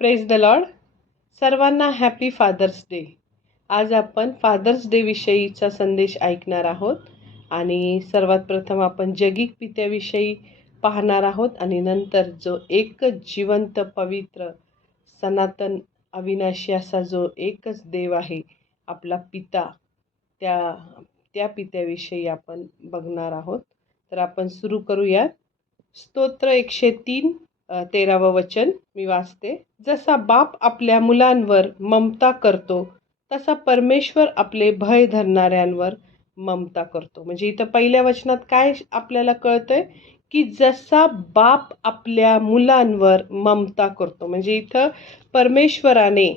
Praise the Lord. सर्वांना happy fathers day. आज आपण फादर्स डे विषयीचा संदेश ऐकणार आहोत आणि सर्वात प्रथम आपण जगिक पित्याविषयी पाहणार आहोत आणि नंतर जो एकच जिवंत पवित्र सनातन अविनाशी असा जो एकच देव आहे आपला पिता, त्या त्या पित्याविषयी आपण बघणार आहोत. तर आपण सुरू करूयात. स्तोत्र 103 13व वचन मी वाचते. जसा बाप आपल्या मुलांवर ममता करतो तसा परमेश्वर आपले भय धरणाऱ्यांवर ममता करतो. म्हणजे इथं पहिल्या वचनात काय आपल्याला कळतंय की जसा बाप आपल्या मुलांवर ममता करतो, म्हणजे इथं परमेश्वराने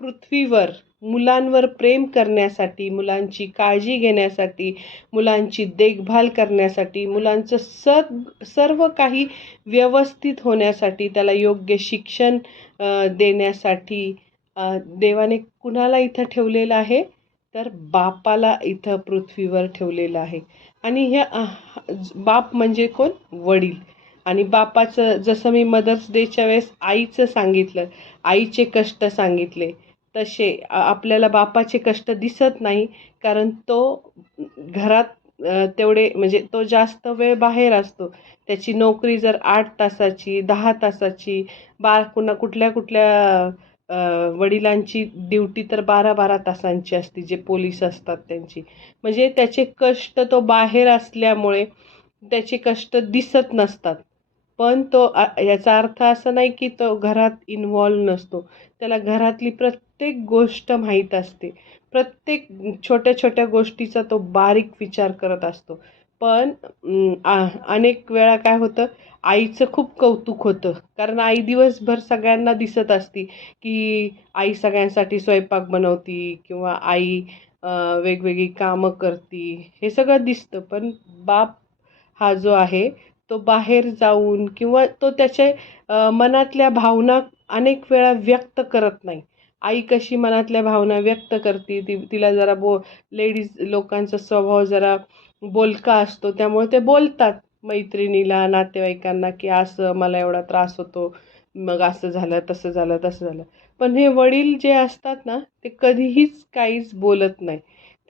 पृथ्वीवर मुलांवर प्रेम करण्यासाठी, मुलांची काळजी घेण्यासाठी, मुलांची देखभाल करण्यासाठी, मुलांचं सर्व काही व्यवस्थित होण्यासाठी, त्याला योग्य शिक्षण देण्यासाठी देवाने कुणाला इथं ठेवलेलं आहे? तर बापाला इथं पृथ्वीवर ठेवलेलं आहे. आणि ह्या बाप म्हणजे कोण? वडील. आणि बापाचं जसं मी मदर्स डेच्या वेळेस आईचं सांगितलं, आईचे कष्ट सांगितले, तसे आपल्याला बापाचे कष्ट दिसत नाही, कारण तो घरात तेवढे म्हणजे तो जास्त वेळ बाहेर असतो. त्याची नोकरी जर 8 तासाची 10 तासाची कुठल्या कुठल्या वडिलांची ड्युटी तर 12-12 तासांची असते, जे पोलीस असतात त्यांची. म्हणजे त्याचे कष्ट तो बाहेर असल्यामुळे त्याचे कष्ट दिसत नसतात. पण तो याचा अर्थ असा नाही की तो घरात इन्व्हॉल्व नसतो. त्याला घरातली प्रत्येक गोष्ट माहीत असते. प्रत्येक छोट्या छोट्या गोष्टीचा तो बारीक विचार करत असतो. पण अनेक वेळा काय होतं, आईचं खूप कौतुक होतं, कारण आई दिवसभर सगळ्यांना दिसत असती की आई सगळ्यांसाठी स्वयंपाक बनवती किंवा आई वेगवेगळी कामं करती, हे सगळं दिसतं. पण बाप हा जो आहे तो बाहेर जाऊन किंवा तो त्याचे मनातल्या भावना अनेक वेळा व्यक्त करत नाही. आई कशी मनातल्या भावना व्यक्त करते, तिला जरा लेडीज लोकांचा स्वभाव जरा बोलका असतो, त्यामुळे ते बोलतात मैत्रिणीला, नातेवाईकांना की असं मला एवढा त्रास होतो, मग असं झालं, तसं झालं, तसं झालं. पण हे वडील जे असतात ना, ते कधीच काहीच बोलत नाही.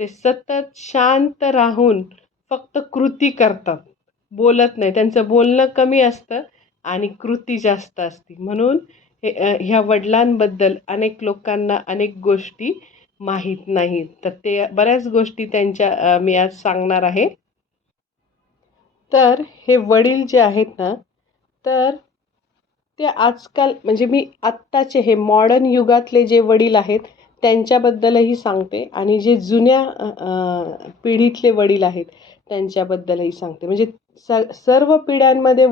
ते सतत शांत राहून फक्त कृती करतात, बोलत नाही. त्यांचं बोलणं कमी असतं आणि कृती जास्त असते. म्हणून ह्या वडिलांबद्दल अनेक लोकांना अनेक गोष्टी माहीत नाहीत. तर ते बऱ्याच गोष्टी त्यांच्या मी आज सांगणार आहे. तर हे वडील जे आहेत ना, तर ते आजकाल म्हणजे मी आत्ताचे हे मॉडर्न युगातले जे वडील आहेत त्यांच्याबद्दलही सांगते आणि जे जुन्या पिढीतले वडील आहेत त्यांच्याबद्दलही सांगते. म्हणजे सर्व पिढ्यांमध्ये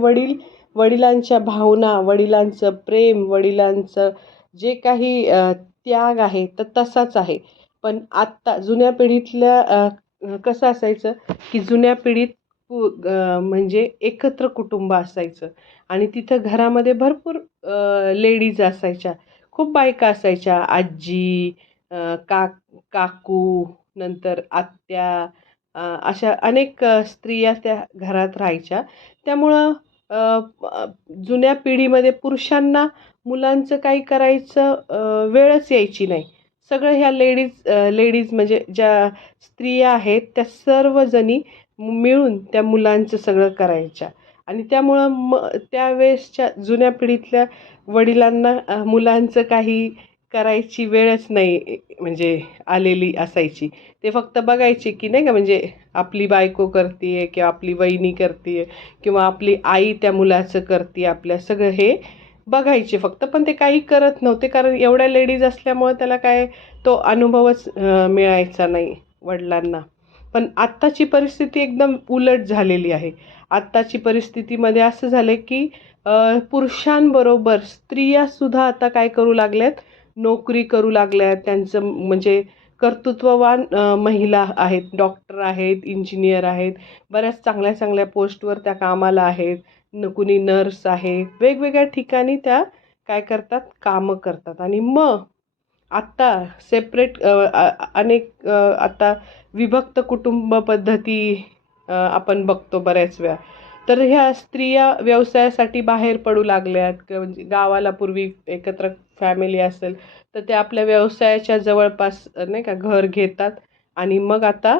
वडिलांच्या भावना, वडिलांचं प्रेम, वडिलांचं जे काही त्याग आहे तर तसाच आहे. पण आत्ता जुन्या पिढीतल्या कसं असायचं की जुन्या पिढीत म्हणजे एकत्र कुटुंब असायचं आणि तिथं घरामध्ये भरपूर लेडीज असायच्या, खूप बायका असायच्या, आजी, काकू, नंतर आत्या, अशा अनेक स्त्रिया त्या घरात राहायच्या. त्यामुळं जुन्या पिढीमध्ये पुरुषांना मुलांचं काही करायचं वेळच यायची नाही. सगळं ह्या लेडीज म्हणजे ज्या स्त्रिया आहेत त्या सर्वजणी मिळून त्या मुलांचं सगळं करायच्या. आणि त्यामुळं त्यावेळेसच्या जुन्या पिढीतल्या वडिलांना मुलांचं काही करायची वेळच नाही म्हणजे आलेली असायची. ते फक्त बघायचे की नाही का, म्हणजे आपली बायको करते किंवा आपली वहिनी करते किंवा आपली आई त्या मुलाचं करते, आपल्या सगळं हे बघायचे फक्त. पण ते काही करत नव्हते, कारण एवढ्या लेडीज असल्यामुळे त्याला काय तो अनुभवच मिळायचा नाही वडिलांना. पण आत्ताची परिस्थिती एकदम उलट झालेली आहे. आत्ताची परिस्थितीमध्ये असं झालं की पुरुषांबरोबर स्त्रियासुद्धा आता काय करू लागल्यात, नोकरी करू लागल्यात. त्यांचं म्हणजे कर्तृत्ववान महिला आहेत, डॉक्टर आहेत, इंजिनियर आहेत, बऱ्याच चांगल्या चांगल्या पोस्टवर त्या कामाला आहेत. कुणी नर्स आहे, वेगवेगळ्या ठिकाणी त्या काय करतात, कामं करतात. आणि मग आत्ता सेपरेट अनेक आता विभक्त कुटुंब पद्धती आपण बघतो बऱ्याच वेळा. तर ह्या स्त्रिया व्यवसायासाठी बाहेर पडू लागल्यात. म्हणजे गावाला पूर्वी एकत्र फॅमिली असेल तर ते आपल्या व्यवसायाच्या जवळपास नाही का घर घेतात. आणि मग आता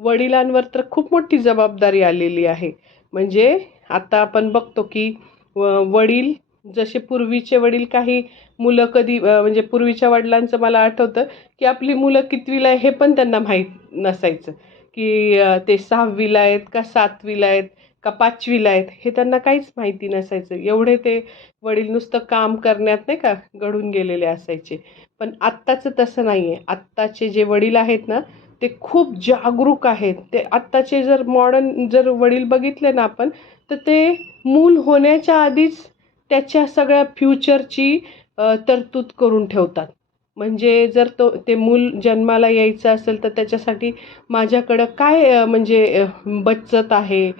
वडिलांवर तर खूप मोठी जबाबदारी आलेली आहे. म्हणजे आता आपण बघतो की वडील जसे पूर्वीचे वडील काही मुलं कधी म्हणजे पूर्वीच्या वडिलांचं मला आठवतं की आपली मुलं कितवीला आहे हे पण त्यांना माहीत नसायचं. की ते 6वीला आहेत का 7वीला आहेत का 5वीला आहेत हे त्यांना काहीच माहिती नसायचं. एवढे ते वडील नुसतं काम करण्यात नाही का गढून गेलेले असायचे. पण आत्ताचं तसं नाही आहे. आत्ताचे जे वडील आहेत ना ते खूप जागरूक आहेत. ते आत्ताचे जर मॉडर्न जर वडील बघितले ना आपण तर ते मूल होण्याच्या आधीच त्याच्या सगळ्या फ्युचरची तरतूद करून ठेवतात. म्हणजे जर ते मूल जन्माला यायचं असेल तर त्याच्यासाठी माझ्याकडं काय म्हणजे बचत आहे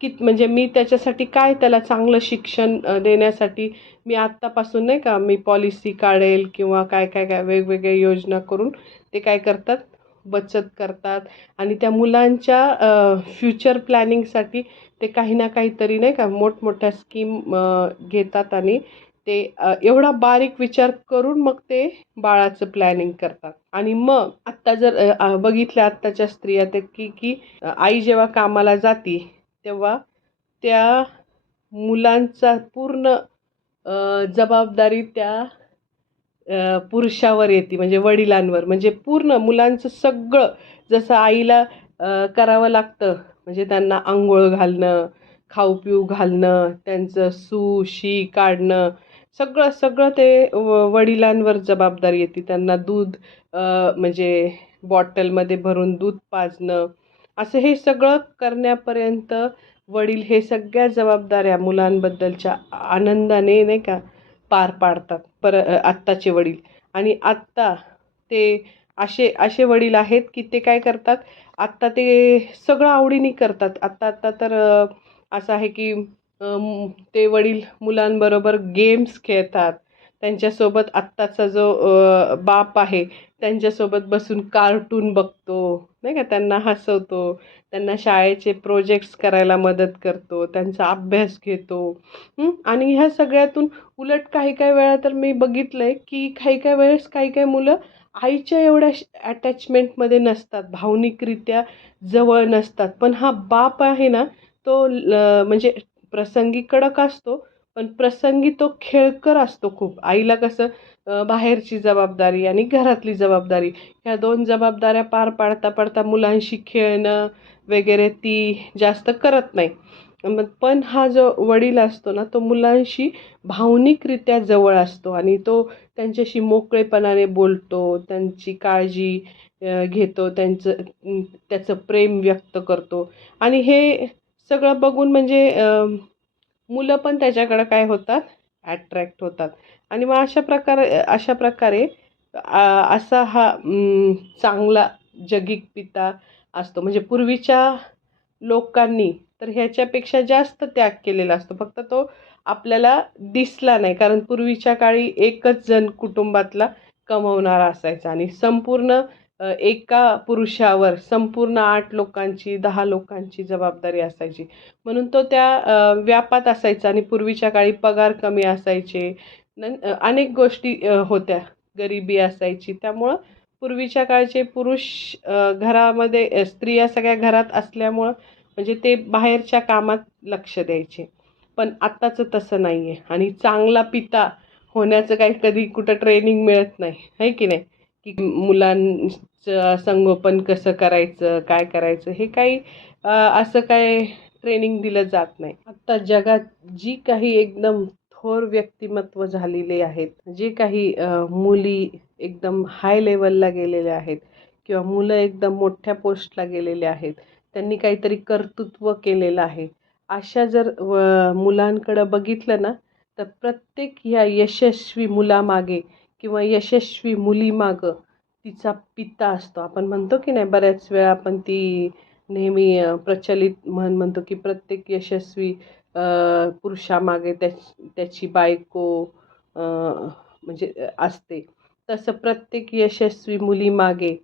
की म्हणजे मी त्याच्यासाठी काय त्याला चांगलं शिक्षण देण्यासाठी मी आत्तापासून नाही का मी पॉलिसी काढेल किंवा काय काय काय वेगवेगळ्या योजना करून ते काय करतात बचत करतात. आणि त्या मुलांच्या फ्युचर प्लॅनिंगसाठी ते काही ना काहीतरी नाही का मोठमोठ्या स्कीम घेतात. आणि ते एवढा बारीक विचार करून मग ते बाळाचं प्लॅनिंग करतात. आणि मग आत्ता जर बघितलं आत्ताच्या स्त्रिया ते की आई जेव्हा कामाला जाती तेव्हा त्या मुलांचा पूर्ण जबाबदारी त्या पुरुषावर येते म्हणजे वडिलांवर. म्हणजे पूर्ण मुलांचं सगळं जसं आईला करावं लागतं म्हणजे त्यांना अंघोळ घालणं, खाऊ पिऊ घालणं, त्यांचं शी काढणं, सगळं सगळं ते वडिलांवर जबाबदारी येते. त्यांना दूध म्हणजे बॉटलमध्ये भरून दूध पाजणं, असं हे सगळं करण्यापर्यंत वडील हे सगळ्या जबाबदाऱ्या मुलांबद्दलच्या आनंदाने नाही का पार पाडतात आत्ताचे वडील. आणि आत्ता ते असे असे वडील आहेत की ते काय करतात आत्ता ते सगळं आवडीने करतात. आत्ता आत्ता तर असं आहे की ते वडील मुलांबरोबर गेम्स खेळतात. त्यांच्यासोबत आत्ताचा जो बाप आहे त्यांच्यासोबत बसून कार्टून बघतो नाही का, त्यांना हसवतो, त्यांना शाळेचे प्रोजेक्ट्स करायला मदत करतो, त्यांचा अभ्यास घेतो. आणि ह्या सगळ्यातून उलट काही काही वेळा तर मी बघितलंय की काही काही वेळेस काही काही मुलं आईच्या एवढ्या अटॅचमेंटमध्ये नसतात, भावनिकरित्या जवळ नसतात. पण हा बाप आहे ना तो म्हणजे प्रसंगी कडक असतो पण प्रसंगी तो खेळकर असतो खूप. आईला कसं बाहेरची जबाबदारी आणि घरातली जबाबदारी ह्या दोन जबाबदाऱ्या पार पाडता पाडता मुलांशी खेळणं वगैरे ती जास्त करत नाही. पण हा जो वडील असतो ना तो मुलांशी भावनिकरित्या जवळ असतो आणि तो त्यांच्याशी मोकळेपणाने बोलतो, त्यांची काळजी घेतो, त्याचं प्रेम व्यक्त करतो. आणि हे सगळं बघून म्हणजे मुलं पण त्याच्याकडं काय होतात ॲट्रॅक्ट होतात. आणि मग अशा प्रकारे असा हा चांगला जगिक पिता असतो. म्हणजे पूर्वीच्या लोकांनी तर ह्याच्यापेक्षा जास्त त्याग केलेला असतो, फक्त तो आपल्याला दिसला नाही. कारण पूर्वीच्या काळी एकच जण कुटुंबातला कमवणारा असायचा आणि संपूर्ण एका पुरुषावर संपूर्ण 8 लोकांची 10 लोकांची जबाबदारी असायची. म्हणून तो त्या व्यापात असायचा. आणि पूर्वीच्या काळी पगार कमी असायचे, अनेक गोष्टी होत्या, गरिबी असायची. त्यामुळं पूर्वीच्या काळचे पुरुष घरामध्ये स्त्रिया सगळ्या घरात असल्यामुळं म्हणजे ते बाहेरच्या कामात लक्ष द्यायचे. पण आत्ताचं तसं नाही आहे. आणि चांगला पिता होण्याचं काही कधी कुठं ट्रेनिंग मिळत नाही, आहे की नाही? की मुलांचं संगोपन कसं करायचं, काय करायचं, हे काही असं काय ट्रेनिंग दिलं जात नाही. आत्ता जगात जी काही एकदम थोर व्यक्तिमत्व झालेले आहेत, जे काही मुली एकदम हाय लेवलला गेलेल्या आहेत किंवा मुलं एकदम मोठ्या पोस्टला गेलेले आहेत, त्यांनी काहीतरी कर्तृत्व केलेलं आहे, अशा जर मुलांकडं बघितलं ना तर प्रत्येक ह्या यशस्वी मुलामागे किंवा यशस्वी मुलीमागं तिचा पिता असतो. आपण म्हणतो की नाही बऱ्याच वेळा आपण ती नेहमी प्रचलित म्हणतो की प्रत्येक यशस्वी पुरुषामागे त्याची बायको म्हणजे असते. तसं प्रत्येक यशस्वी मुलीमागे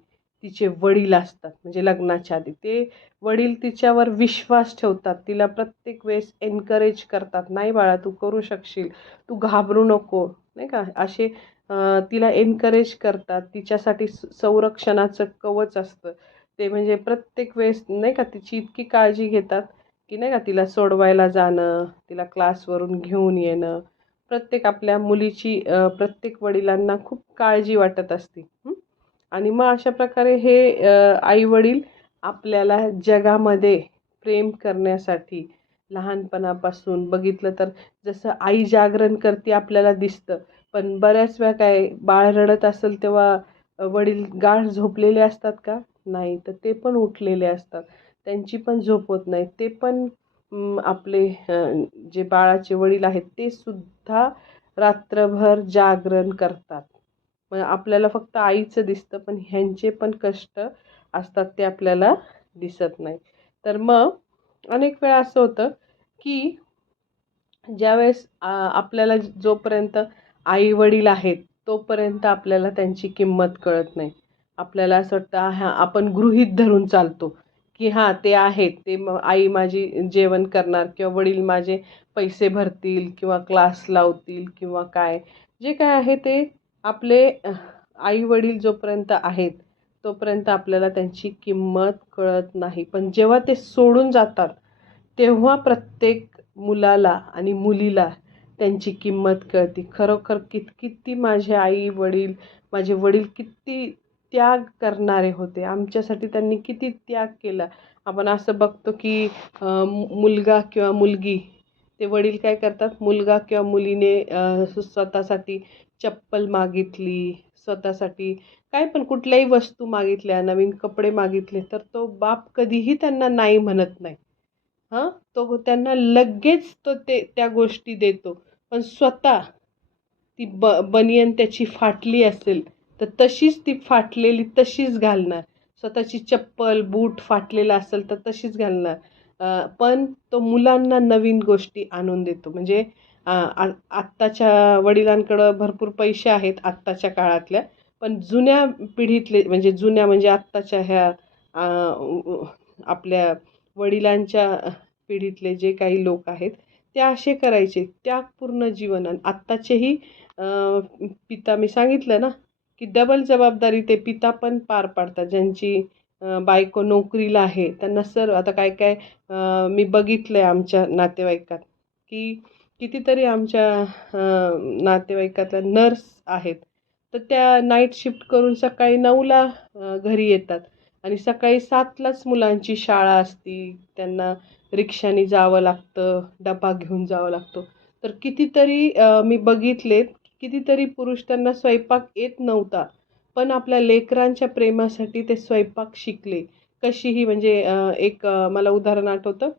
तिचे वडील असतात, म्हणजे लग्नाच्या आधी ते वडील तिच्यावर विश्वास ठेवतात, तिला प्रत्येक वेळेस एनकरेज करतात, नाही बाळा तू करू शकशील, तू घाबरू नको, नाही का असे तिला एनकरेज करतात. तिच्यासाठी संरक्षणाचं कवच असतं ते, म्हणजे प्रत्येक वेळेस नाही का तिची इतकी काळजी घेतात की नाही का तिला सोडवायला जाणं, तिला क्लासवरून घेऊन येणं. प्रत्येक आपल्या मुलीची प्रत्येक वडिलांना खूप काळजी वाटत असते. आणि मग अशा प्रकारे हे आई-वडील आपल्याला जगामध्ये प्रेम करण्यासाठी लहानपणापासून बघितलं तर जसं आई जागरण करते आपल्याला दिसतं, पण बऱ्याच वेळा काय बाळ रडत असेल तेव्हा वडील गाढ झोपलेले असतात का? नाही, तर ते पण उठलेले असतात. त्यांची पण झोप होत नाही. ते पण आपले जे बाळाचे वडील आहेत ते सुद्धा रात्रभर जागरण करतात. मग आपल्याला फक्त आईचं दिसतं, पण ह्यांचे पण कष्ट असतात ते आपल्याला दिसत नाही. तर मग अनेक वेळा असं होतं की ज्यावेळेस आपल्याला जोपर्यंत आई वडील आहेत तोपर्यंत आपल्याला त्यांची किंमत कळत नाही. आपल्याला असं वाटतं हां, आपण गृहीत धरून चालतो की हां ते आहेत, ते आई माझी जेवण करणार किंवा वडील माझे पैसे भरतील किंवा क्लास लावतील किंवा काय जे काय आहे ते आपले आई वडील जोपर्यंत आहेत तोपर्यंत आपल्याला त्यांची किंमत कळत नाही. पण जेव्हा ते सोडून जातात तेव्हा प्रत्येक मुलाला आणि मुलीला त्यांची किंमत कळते. खरोखर किती माझे आई वडील, माझे वडील किती त्याग करणारे होते, आमच्यासाठी त्यांनी किती त्याग केला. आपण असं बघतो की मुलगा किंवा मुलगी, ते वडील काय करतात, मुलगा किंवा मुलीने स्वतःसाठी चप्पल मागितली, स्वतःसाठी काय पण कुठल्याही वस्तू मागितल्या, नवीन कपडे मागितले, तर तो बाप कधीही त्यांना नाही म्हणत नाही. हां, तो त्यांना लगेच त्या गोष्टी देतो. पण स्वतः ती बनियन त्याची फाटली असेल, तर तशीच ती फाटलेली तशीच घालणार. स्वतःची चप्पल, बूट फाटलेला असेल तर तशीच घालणार. पण तो मुलांना नवीन गोष्टी आणून देतो. म्हणजे आत्ताच्या वडिलांकडं भरपूर पैसे आहेत आत्ताच्या काळातल्या. पण जुन्या पिढीतले म्हणजे जुन्या म्हणजे आत्ताच्या ह्या आपल्या वडिलांच्या पिढीतले जे काही लोक आहेत ते असे करायचे त्यागपूर्ण जीवन. आणि आत्ताचेही पिता मी सांगितलं ना की डबल जबाबदारी ते पिता पण पार पाडतात. ज्यांची बायको नोकरीला आहे त्यांना सर्व आता काय काय मी बघितलं आहे आमच्या नातेवाईकात की कितीतरी आमच्या नातेवाईकातल्या नर्स आहेत, तर त्या नाईट शिफ्ट करून सकाळी 9ला घरी येतात आणि सकाळी 7लाच मुलांची शाळा असती, त्यांना रिक्षाने जावं लागतं, डबा घेऊन जावं लागतो. तर कितीतरी मी बघितलेत, कितीतरी पुरुष त्यांना स्वयंपाक येत नव्हता, पण आपल्या लेकरांच्या प्रेमासाठी ते स्वयंपाक शिकले. कशीही म्हणजे एक मला उदाहरण आठवतं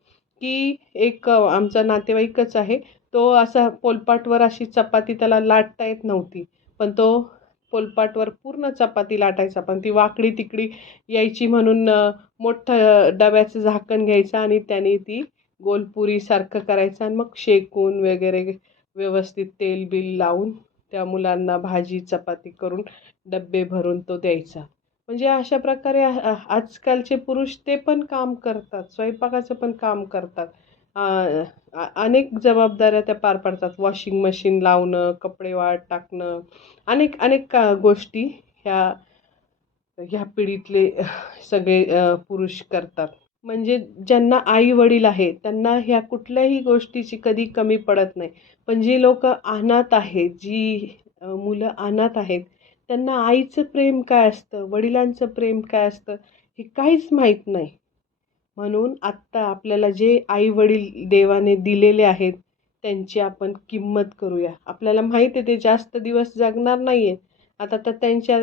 की एक आमचा नातेवाईकच आहे. तो असा पोलपाटवर अशी चपाती त्याला लाटता येत नव्हती, पण तो पोलपाटवर पूर्ण चपाती लाटायचा. पण ती वाकडी-तिकडी यायची म्हणून मोठं डब्याचं झाकण घ्यायचं आणि त्याने ती गोलपुरीसारखं करायचं आणि मग शेकून वगैरे व्यवस्थित तेल-बिल लावून त्या मुलांना भाजी चपाती करून डब्बे भरून तो द्यायचा. म्हणजे अशा प्रकारे आजकालचे पुरुष ते पण काम करतात, स्वयंपाकाचं पण काम करतात. अनेक जबाबदाऱ्या त्या पार पाडतात. वॉशिंग मशीन लावणं, कपडे वाळत टाकणं, अनेक अनेक गोष्टी ह्या ह्या पिढीतले सगळे पुरुष करतात. म्हणजे ज्यांना आई-वडील आहे, त्यांना ह्या कुठल्याही गोष्टीची कधी कमी पडत नाही. पण जी लोकं अनाथ आहेत, जी मुलं अनाथ आहेत, त्यांना आईचं प्रेम काय असतं, वडिलांचं प्रेम काय असतं, हे काहीच माहीत नाही. म्हणून आत्ता आपल्याला जे आई-वडील देवाने दिलेले आहेत, त्यांची आपण किंमत करूया. आपल्याला माहीत आहे ते जास्त दिवस जगणार नाही आहेत. आता तर त्यांच्या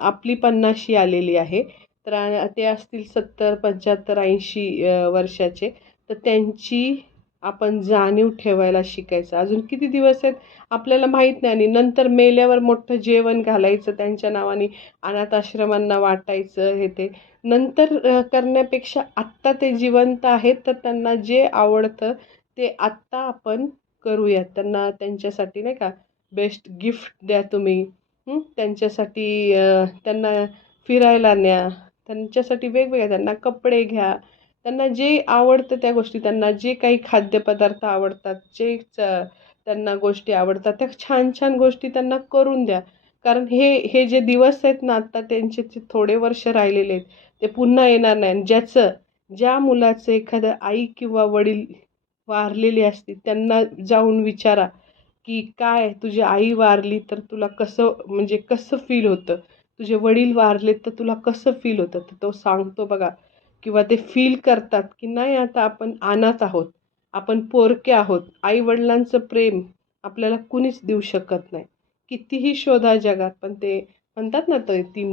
आपली 50शी आलेली आहे. तर ते असतील 70, 75, 80 वर्षाचे. तर त्यांची आपण जाणीव ठेवायला शिकायचं. अजून किती दिवस आहेत आपल्याला माहीत नाही आणि नंतर मेल्यावर मोठं जेवण घालायचं त्यांच्या नावाने, अनाथ आश्रमांना वाटायचं हे ते. नंतर करण्यापेक्षा आत्ता ते जिवंत आहेत तर त्यांना जे आवडतं ते आत्ता आपण करूयात. त्यांना त्यांच्यासाठी नाही का बेस्ट गिफ्ट द्या तुम्ही. त्यांच्यासाठी त्यांना फिरायला न्या, त्यांच्यासाठी वेगवेगळ्या, त्यांना कपडे घ्या, त्यांना जे आवडतं त्या गोष्टी, त्यांना जे काही खाद्यपदार्थ आवडतात, त्यांना गोष्टी आवडतात, त्या छान छान गोष्टी त्यांना करून द्या. कारण हे हे जे दिवस आहेत ना, आता त्यांचे ते थोडे वर्ष राहिलेले आहेत, ते पुन्हा येणार नाही. आणि ज्या मुलाचं एखादं आई किंवा वडील वारलेली असतील, त्यांना जाऊन विचारा की काय तुझी आई वारली तर तुला कसं, म्हणजे कसं फील होतं, तुझे वडील वारले तर तुला कसं फील होतं. तर तो सांगतो बघा, किंवा ते फील करतात की नाही, आता आपण अनाथ आहोत, आपण पोरके आहोत, आई वडिलांचं प्रेम आपल्याला कुणीच देऊ शकत नाही. कितीही शोधा जगात, पण ते म्हणतात ना, तर ती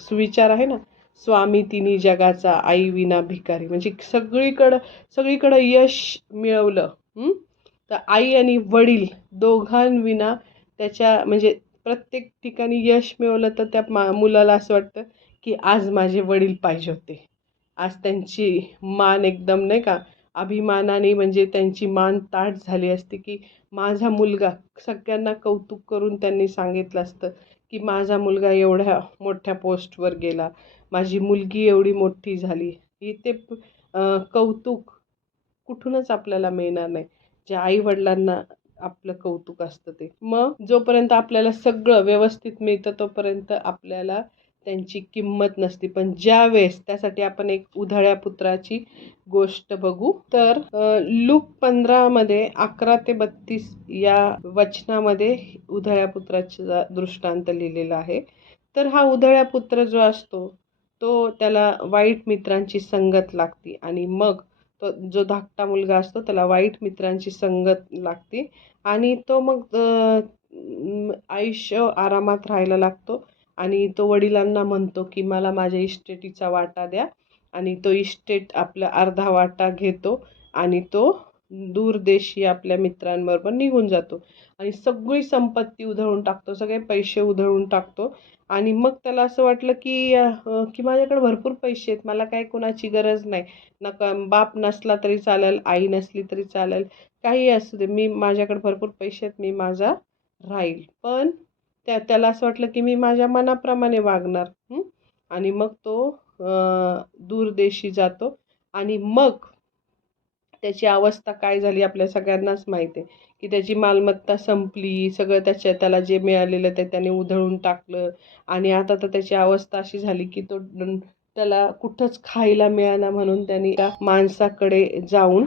सुविचार आहे ना, स्वामी तिन्ही जगाचा, आई विना भिकारी. म्हणजे सगळीकडं सगळीकडं यश मिळवलं, तर आई आणि वडील दोघांविना त्याच्या, म्हणजे प्रत्येक ठिकाणी यश मिळवलं तर त्या मुलाला असं वाटतं की आज माझे वडील पाहिजे होते. आज त्यांची मान एकदम नाही का अभिमानाने, म्हणजे त्यांची मान ताठ झाली असती की माझा मुलगा, सगळ्यांना कौतुक करून त्यांनी सांगितलं असतं की माझा मुलगा एवढ्या मोठ्या पोस्टवर गेला, माझी मुलगी एवढी मोठी झाली. हे कौतुक कुठूनच आपल्याला मिळणार नाही. जे आई-वडिलांना आपलं कौतुक असतं ते. मग जोपर्यंत आपल्याला सगळं व्यवस्थित मिळतं तोपर्यंत आपल्याला त्यांची किंमत नसते. पण ज्यावेळेस, त्यासाठी आपण एक उधाळ्या पुत्राची गोष्ट बघू. तर लूक 15 मध्ये 11 ते 32 या वचनामध्ये उधाळ्या पुत्राचा दृष्टांत लिहिलेला आहे. तर हा उधाळ्या पुत्र जो असतो, तो त्याला वाईट मित्रांची संगत लागते, आणि मग तो जो धाकटा मुलगा असतो त्याला वाईट मित्रांची संगत लागते, आणि तो मग आयुष्य आरामात राहायला लागतो. आणि तो वडिलांना म्हणतो की मला माझ्या इस्टेटीचा वाटा द्या, आणि तो इस्टेट आपला अर्धा वाटा घेतो, आणि तो दूरदेशी आपल्या मित्रांबरोबर निघून जातो, आणि सगळी संपत्ती उधळून टाकतो, सगळे पैसे उधळून टाकतो. आणि मग त्याला असं वाटलं की माझ्याकडे भरपूर पैसे आहेत, मला काय कोणाची गरज नाही, नका बाप नसला तरी चालेल, आई नसली तरी चालेल, काही असू दे, मी माझ्याकडे भरपूर पैसे आहेत, मी माझा राहील. पण त्याला असं वाटलं की मी माझ्या मनाप्रमाणे वागणार. आणि मग तो दूरदेशी जातो. आणि मग त्याची अवस्था काय झाली आपल्या सगळ्यांनाच माहिती आहे, की त्याची मालमत्ता संपली, सगळं त्याला जे मिळालेलं ते त्याने उधळून टाकलं. आणि आता तर त्याची अवस्था अशी झाली की त्याला कुठंच खायला मिळाना, म्हणून त्याने एका माणसाकडे जाऊन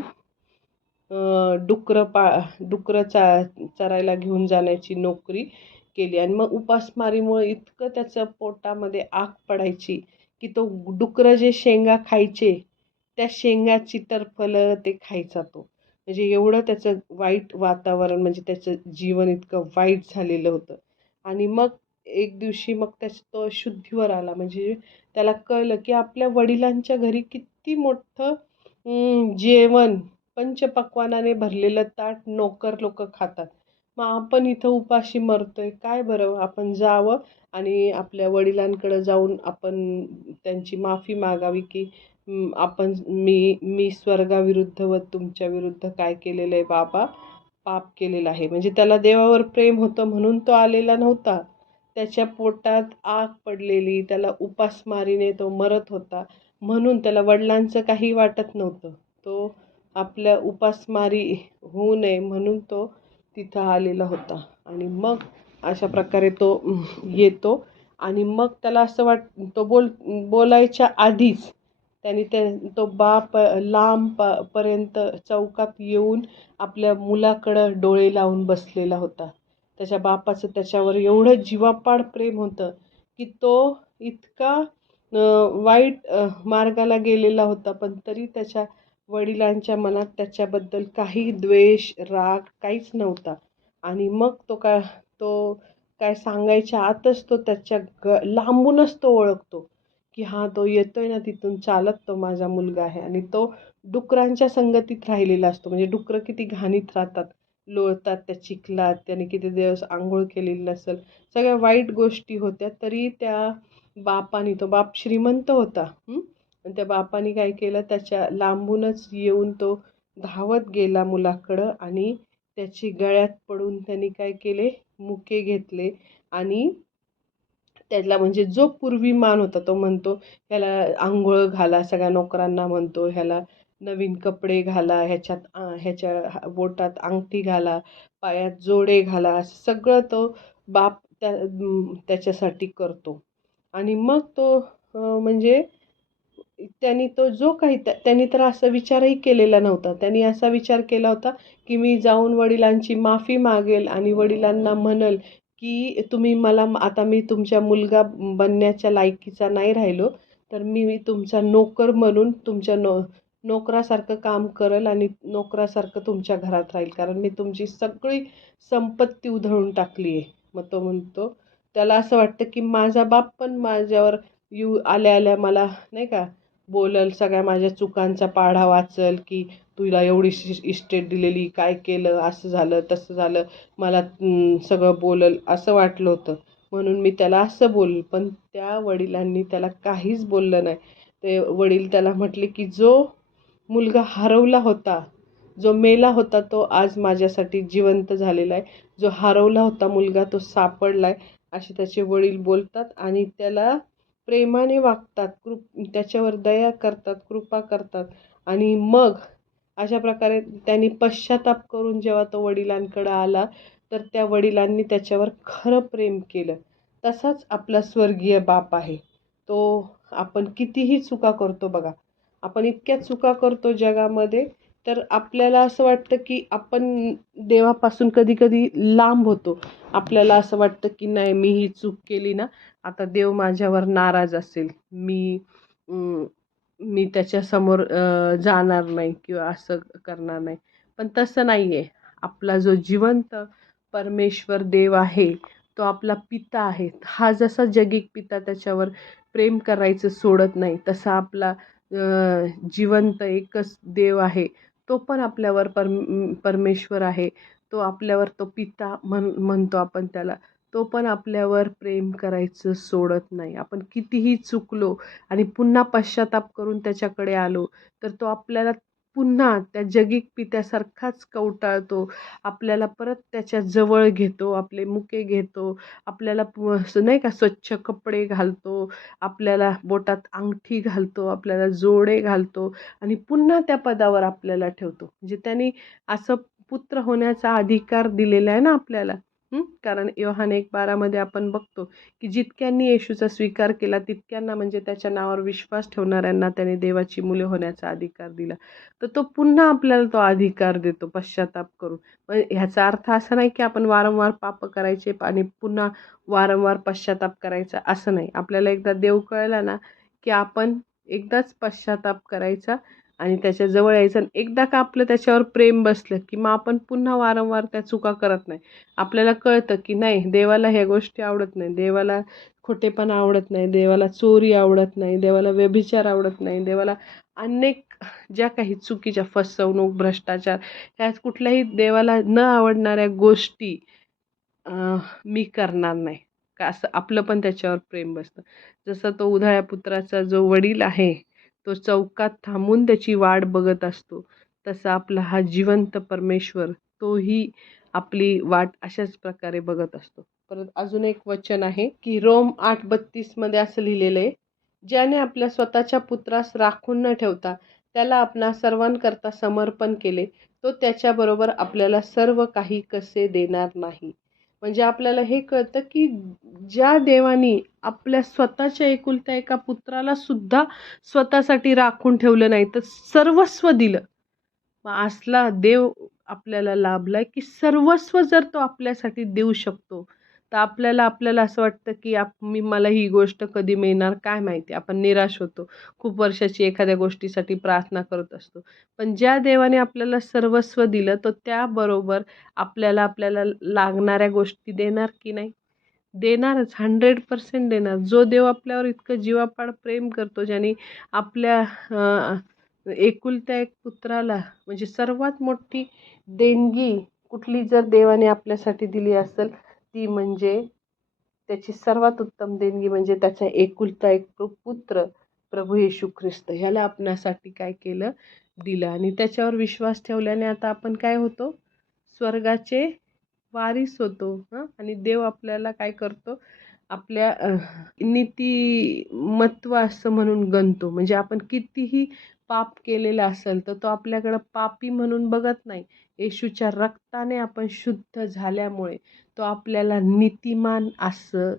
डुकरं चरायला घेऊन जाण्याची नोकरी केली. आणि मग उपासमारीमुळे इतकं त्याचं पोटामध्ये आग पडायची की तो डुकरं जे शेंगा खायचे, त्या शेंगाची टरफलं ते खायचा तो. म्हणजे एवढं त्याचं वाईट वातावरण, म्हणजे त्याचं जीवन इतकं वाईट झालेलं होतं. आणि मग एक दिवशी मग तो शुद्धीवर आला, म्हणजे त्याला कळलं की आपल्या वडिलांच्या घरी किती मोठं जेवण, पंचपक्वान्नाने भरलेलं ताट नोकर लोक खातात. मग आपण इथं उपाशी मरतोय, काय बरं आपण जावं आणि आपल्या वडिलांकडे जाऊन आपण त्यांची माफी मागावी की मी स्वर्गाविरुद्ध व तुमच्या विरुद्ध काय केलेलं आहे बाबा, पाप केलेलं आहे. म्हणजे त्याला देवावर प्रेम होतं म्हणून तो आलेला नव्हता. त्याच्या पोटात आग पडलेली, त्याला उपासमारीने तो मरत होता, म्हणून त्याला वडिलांचं काही वाटत नव्हतं. तो आपल्या उपासमारी होऊ नये म्हणून तो तिथं आलेला होता. आणि मग अशा प्रकारे तो येतो. आणि मग त्याला असं तो बोलायच्या आधीच त्याने तो बाप लांब पर्यंत चौकात येऊन आपल्या मुलाकडं डोळे लावून बसलेला होता. त्याच्या बापाचं त्याच्यावर एवढं जीवापाड प्रेम होतं की तो इतका वाईट मार्गाला गेलेला होता, पण तरी त्याच्या वडिलांच्या मनात त्याच्याबद्दल काही द्वेष, राग काहीच नव्हता. आणि मग तो काय सांगायच्या आतच तो लांबूनच तो ओळखतो की हा तो येतोय ना, तिथून चालत तो माझा मुलगा आहे. आणि तो डुकरांच्या संगतीत राहिलेला असतो. म्हणजे डुकरं किती घाणीत राहतात, लोळतात त्या चिखलात, त्याने किती दिवस आंघोळ केलेली नसेल, सगळ्या वाईट गोष्टी होत्या. तरी त्या बापाने, तो बाप श्रीमंत होता, आणि त्या बापाने काय केलं, त्याच्या लांबूनच येऊन तो धावत गेला मुलाकडं, आणि त्याची गळ्यात पडून त्यांनी काय केले, मुके घेतले, आणि त्याला म्हणजे जो पूर्वी मान होता तो म्हणतो ह्याला आंघोळ घाला, सगळ्या नोकरांना म्हणतो ह्याला नवीन कपडे घाला, ह्याच्या बोटात अंगठी घाला, पायात जोडे घाला, असं सगळं तो बाप त्याच्यासाठी करतो. आणि मग तो म्हणजे त्यांनी तो जो काही त्यांनी तर असा विचारही केलेला नव्हता. त्यांनी असा विचार केला होता, की मी जाऊन वडिलांची माफी मागेल आणि वडिलांना म्हणेल, की तुम्ही मला आता मी तुमच्या मुलगा बनण्याच्या लायकीचा नाही राहिलो, तर मी तुमचा नोकर म्हणून तुमच्या नोकरासारखं काम करेल आणि नोकरासारखं तुमच्या घरात राहील. कारण मी तुमची सगळी संपत्ती उधळून टाकली आहे. मग तो म्हणतो त्याला असं वाटतं, की माझा बाप पण माझ्यावर आल्या-आल्या मला नाही का बोलल, सगळ्या माझ्या चुकांचा पाढा वाचल, की तुला एवढी इस्टेट दिलेली, काय केलं, असं झालं, तसं झालं, मला सगळं बोलल असं वाटलं होतं. म्हणून मी त्याला असं बोलल. पण त्या वडिलांनी त्याला काहीच बोललं नाही. ते वडील त्याला म्हटले, की जो मुलगा हरवला होता, जो मेला होता, तो आज माझ्यासाठी जिवंत झालेला आहे. जो हरवला होता मुलगा तो सापडलाय, असे त्याचे वडील बोलतात आणि त्याला प्रेमाने वागतात, त्याच्यावर दया करतात, कृपा करतात. आणि मग अशा प्रकारे त्यांनी पश्चाताप करून जेव्हा तो वडिलांकडे आला, तर त्या वडिलांनी त्याच्यावर खरं प्रेम केलं. तसाच आपला स्वर्गीय बाप आहे. तो आपण कितीही चुका करतो बघा, आपण इतक्या चुका करतो जगामध्ये, तर आपल्याला असं वाटतं की आपण देवापासून कधी कधी लांब होतो. आपल्याला असं वाटतं की नाही, मी ही चूक केली ना, आता देव माझ्यावर नाराज असेल, मी त्याच्यासमोर जाणार नाही किंवा असं करणार नाही. पण तसं नाही आहे. आपला जो जिवंत परमेश्वर देव आहे, तो आपला पिता आहे. हा जसा जगिक पिता त्याच्यावर प्रेम करायचं सोडत नाही, तसा आपला जिवंत एकच देव आहे, तो पण आपल्यावर परमेश्वर आहे. तो आपल्यावर तो पिता म्हणतो आपण त्याला. तो पण आपल्यावर प्रेम करायचं सोडत नाही. आपण कितीही चुकलो आणि पुन्हा पश्चाताप करून त्याच्याकडे आलो, तर तो आपल्याला पुन्हा त्या जगिक पित्यासारखाच कवटाळतो. आपल्याला परत त्याच्या जवळ घेतो, आपले मुके घेतो, आपल्याला नाही का स्वच्छ कपडे घालतो, आपल्याला बोटात अंगठी घालतो, आपल्याला जोडे घालतो आणि पुन्हा त्या पदावर आपल्याला ठेवतो. म्हणजे त्यांनी असं पुत्र होण्याचा अधिकार दिलेला आहे ना आपल्याला. कारण योहान 1:12 मध्ये आपण बघतो, की जितक्यांनी येशूचा स्वीकार केला तितक्यांना, म्हणजे त्याच्या नावावर विश्वास ठेवणाऱ्यांना त्याने देवाची मुले होण्याचा अधिकार दिला. तर तो पुन्हा आपल्याला तो अधिकार देतो पश्चाताप करून. ह्याचा अर्थ असा नाही की आपण वारंवार पाप करायचे आणि पुन्हा वारंवार पश्चाताप करायचा, असं नाही. आपल्याला एकदा देव कळला ना, की आपण एकदाच पश्चाताप करायचा आणि त्याच्याजवळ यायचं. आणि एकदा का आपलं त्याच्यावर प्रेम बसलं, की मग आपण पुन्हा वारंवार त्या चुका करत नाही. आपल्याला कळतं की नाही, देवाला ह्या गोष्टी आवडत नाही, देवाला खोटेपणा आवडत नाही, देवाला चोरी आवडत नाही, देवाला व्यभिचार आवडत नाही, देवाला अनेक ज्या काही चुकीच्या फसवणूक, भ्रष्टाचार, ह्या कुठल्याही देवाला न आवडणाऱ्या गोष्टी मी करणार नाही का, असं आपलं पण त्याच्यावर प्रेम बसतं. जसं तो उधाळ्या पुत्राचा जो वडील आहे, तो चौकात थांबून त्याची वाट बघत असतो, तसा आपला हा जिवंत परमेश्वर तोही आपली वाट अशाच प्रकारे बघत असतो. परत अजून एक वचन आहे, की रोम 8:32 मध्ये असं लिहिलेलं आहे, ज्याने आपल्या स्वतःच्या पुत्रास राखून न ठेवता त्याला आपणा सर्वांकरता समर्पण केले, तो त्याच्याबरोबर आपल्याला सर्व काही कसे देणार नाही. म्हणजे आपल्याला हे कळतं, की ज्या देवानी आपल्या स्वतःच्या एकुलत्या एका पुत्राला सुद्धा स्वतःसाठी राखून ठेवलं नाही, तर सर्वस्व दिलं. मग असला देव आपल्याला लाभलाय, की सर्वस्व जर तो आपल्यासाठी देऊ शकतो, तर आपल्याला असं वाटतं, की मला ही गोष्ट कधी मिळणार काय माहिती. आपण निराश होतो. खूप वर्षाची एखाद्या गोष्टीसाठी प्रार्थना करत असतो. पण ज्या देवाने आपल्याला सर्वस्व दिलं, तो त्याबरोबर आपल्याला लागणाऱ्या गोष्टी देणार की नाही? देणारच, 100% देणार. जो देव आपल्यावर इतकं जीवापाड प्रेम करतो, ज्याने आपल्या एकुलत्या एक पुत्राला, म्हणजे सर्वात मोठी देणगी कुठली जर देवाने आपल्यासाठी दिली असेल, ती म्हणजे त्याची सर्वात उत्तम देणगी म्हणजे त्याचा एकुलता एक पुत्र प्रभू येशू ख्रिस्त, ह्याला आपणासाठी काय केलं, दिलं. आणि त्याच्यावर विश्वास ठेवल्याने आता आपण काय होतो, स्वर्गाचे वारीस होतो. आणि देव आपल्याला काय करतो, आपल्या नीतिमत्व असं म्हणून गणतो. म्हणजे आपण कितीही पाप केलेलं असेल तर तो आपल्याकडं पापी म्हणून बघत नाही. येशूच्या रक्ताने आपण शुद्ध झाल्यामुळे तो आपल्याला नीतिमान असं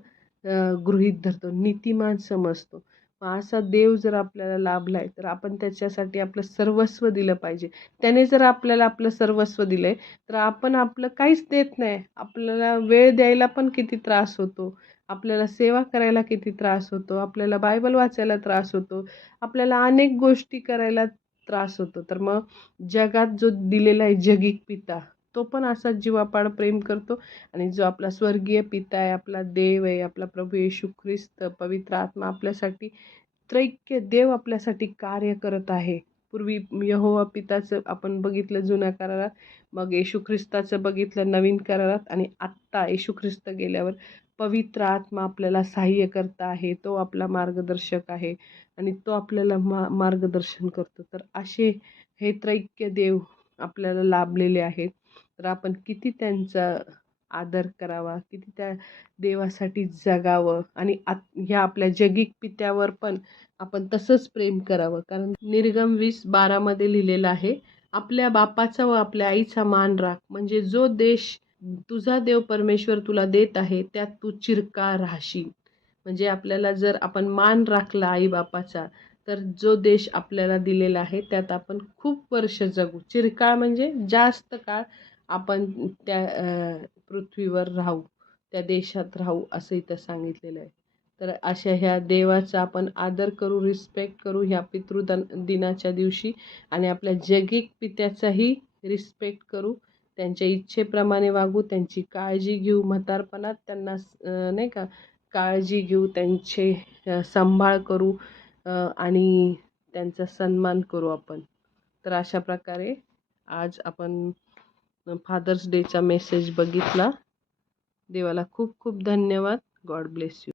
गृहीत धरतो, नीतिमान समजतो. मग असा देव जर आपल्याला लाभलाय तर आपण त्याच्यासाठी आपलं सर्वस्व दिलं पाहिजे. त्याने जर आपल्याला आपलं सर्वस्व दिलंय तर आपण आपलं काहीच देत नाही. आपल्याला वेळ द्यायला पण किती त्रास होतो. आपल्याला सेवा करायला किती त्रास होतो. आपल्याला बायबल वाचायला त्रास होतो. आपल्याला अनेक गोष्टी करायला त्रास होतो. तर मग जगात जो दिलेला आहे जगिक पिता, तो पण असाच जीवापाड प्रेम करतो. आणि जो आपला स्वर्गीय पिता आहे, आपला देव आहे, आपला प्रभू येशू ख्रिस्त, पवित्र आत्मा आपल्यासाठी, त्रैक्य देव आपल्यासाठी कार्य करत आहे. पूर्वी यहोवा पिताचं आपण बघितलं जुन्या करारात, मग येशू ख्रिस्ताचं बघितलं नवीन करारात, आणि आत्ता येशू ख्रिस्त गेल्यावर पवित्र आत्मा आपल्याला सहाय्य करता आहे. तो आपला मार्गदर्शक आहे आणि तो आपल्याला मार्गदर्शन करतो. तर असे हे त्रैक्य देव आपल्याला लाभलेले आहेत. तर आपण किती त्यांचा आदर करावा, किती त्या देवासाठी जगावं, आणि ह्या आपल्या जगिक पित्यावर पण आपण तसंच प्रेम करावं. कारण निर्गम 20:12 मध्ये लिहिलेलं आहे, आपल्या बापाचा व आपल्या आईचा मान राख, म्हणजे जो देश तुझा देव परमेश्वर तुला देत आहे त्यात तू चिरकाळ राहशील. म्हणजे आपल्याला जर आपण मान राखला आई बापाचा, तर जो देश आपल्याला दिलेला आहे त्यात आपण खूप वर्ष जगू. चिरकाळ म्हणजे जास्त काळ आपण त्या पृथ्वीवर राहू, त्या देशात राहू, असं इथं सांगितलेलं आहे. तर अशा ह्या देवाचा आपण आदर करू, रिस्पेक्ट करू ह्या दिनाच्या दिवशी, आणि आपल्या जगिक पित्याचाही रिस्पेक्ट करू, त्यांच्या इच्छेप्रमाणे वागू, त्यांची काळजी घेऊ, म्हातारपणात त्यांना नाही का काळजी घेऊ, त्यांचे सांभाळ करू, आणि त्यांचा सन्मान करू आपण. तर अशा प्रकारे आज आपण फादर्स डेचा मेसेज बघितला. देवाला खूप खूप धन्यवाद. God bless you.